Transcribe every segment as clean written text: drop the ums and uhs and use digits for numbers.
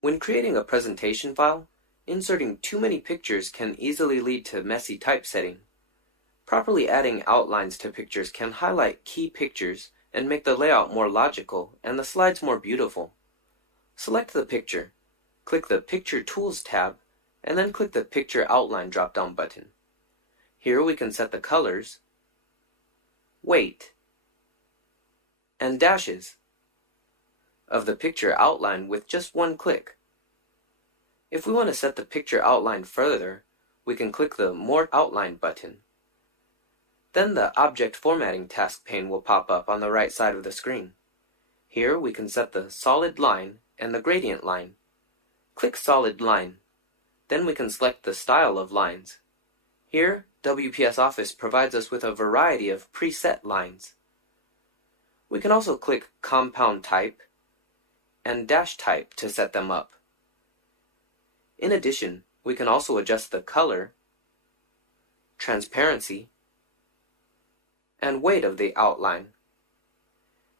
When creating a presentation file, inserting too many pictures can easily lead to messy typesetting. Properly adding outlines to pictures can highlight key pictures and make the layout more logical and the slides more beautiful. Select the picture, click the Picture Tools tab, and then click the Picture Outline drop-down button. Here we can set the colors, weight, and dashes of the picture outline with just one click. If we want to set the picture outline further, we can click the More Outline button. Then the Object Formatting task pane will pop up on the right side of the screen. Here we can set the solid line and the gradient line. Click Solid Line. Then we can select the style of lines. Here, WPS Office provides us with a variety of preset lines. We can also click Compound Type and Dash Type to set them up. In addition, we can also adjust the color, transparency, and weight of the outline.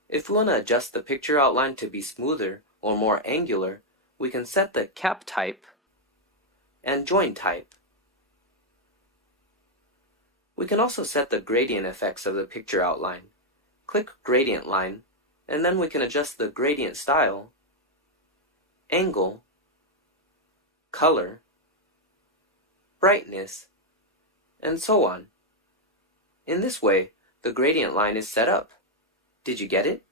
If we want to adjust the picture outline to be smoother or more angular, we can set the cap type and join type. We can also set the gradient effects of the picture outline. Click Gradient Line, and then we can adjust the gradient style, angle, color, brightness, and so on. In this way, the gradient line is set up. Did you get it?